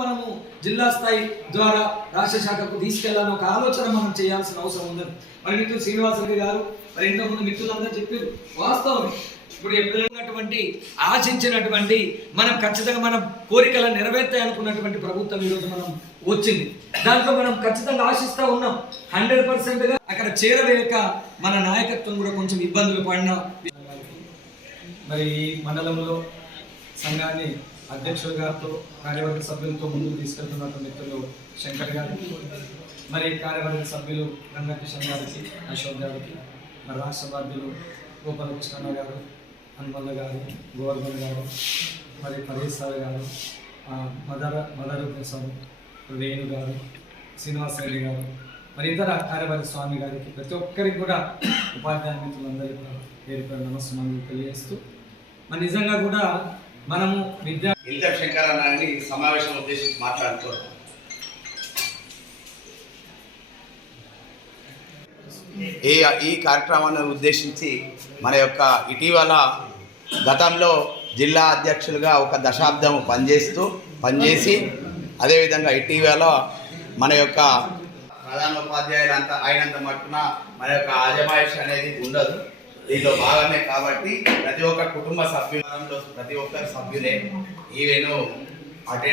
మనము జిల్లా స్థాయి ద్వారా రాష్ట్ర శాఖకు తీసుకెళ్లాలని ఒక ఆలోచన మనం చేయాల్సిన అవసరం ఉంది. మరి మిత్రులు శ్రీనివాసరెడ్డి గారు మరి ఇంతకుముందు మిత్రులందరూ చెప్పారు, వాస్తవం. ఇప్పుడు ఎప్పుడైనటువంటి ఆశించినటువంటి మనం ఖచ్చితంగా మనం కోరికలను నెరవేర్తాయనుకున్నటువంటి ప్రభుత్వం ఈరోజు మనం వచ్చింది. దాంట్లో మనం ఖచ్చితంగా ఆశిస్తూ ఉన్నాం. 100%గా అక్కడ చేరవేయక మన నాయకత్వం కూడా కొంచెం ఇబ్బందులు పడిన మరి మండలంలో సంఘాన్ని అధ్యక్షుల గారితో కార్యవర్గ సభ్యులతో ముందుకు తీసుకెళ్తున్నటువంటి మిత్రులు శంకర్ గారికి, మరి కార్యవర్గ సభ్యులు రంగకిషన్ గారికి, అశోక్ గారికి, మరి రాష్ట్ర బాధ్యులు గోపాలకృష్ణ గారు, హనుమల్ల గారు, గోవర్ధన్ గారు, మరి పరేష్ సార్ గారు, మదర్ ప్రసాద్, వేణు గారు, శ్రీనివాసరెడ్డి గారు, మరి ఇతర కార్యవర్గ స్వామి గారికి, ప్రతి ఒక్కరికి కూడా ఉపాధ్యాయ మిత్రులందరికీ కూడా పేరు నమస్కారాలు తెలియజేస్తూ, మరి నిజంగా కూడా మనము ఇంటర్ శంకర్ అన్నని సమావేశం ఉద్దేశించి మాట్లాడుతున్నాం. ఈ కార్యక్రమాన్ని ఉద్దేశించి మన యొక్క ఇటీవల గతంలో జిల్లా అధ్యక్షులుగా ఒక దశాబ్దం పనిచేసి అదేవిధంగా ఇటీవల మన యొక్క ప్రధాన ఉపాధ్యాయులు అంతా అయినంత మట్టున మన యొక్క ఆజమాయిష్ అనేది ఉండదు. దీంట్లో భాగమే కాబట్టి ప్రతి ఒక్క కుటుంబ సభ్యులలో ప్రతి ఒక్కరి సభ్యులే ఈవెను అటెండ్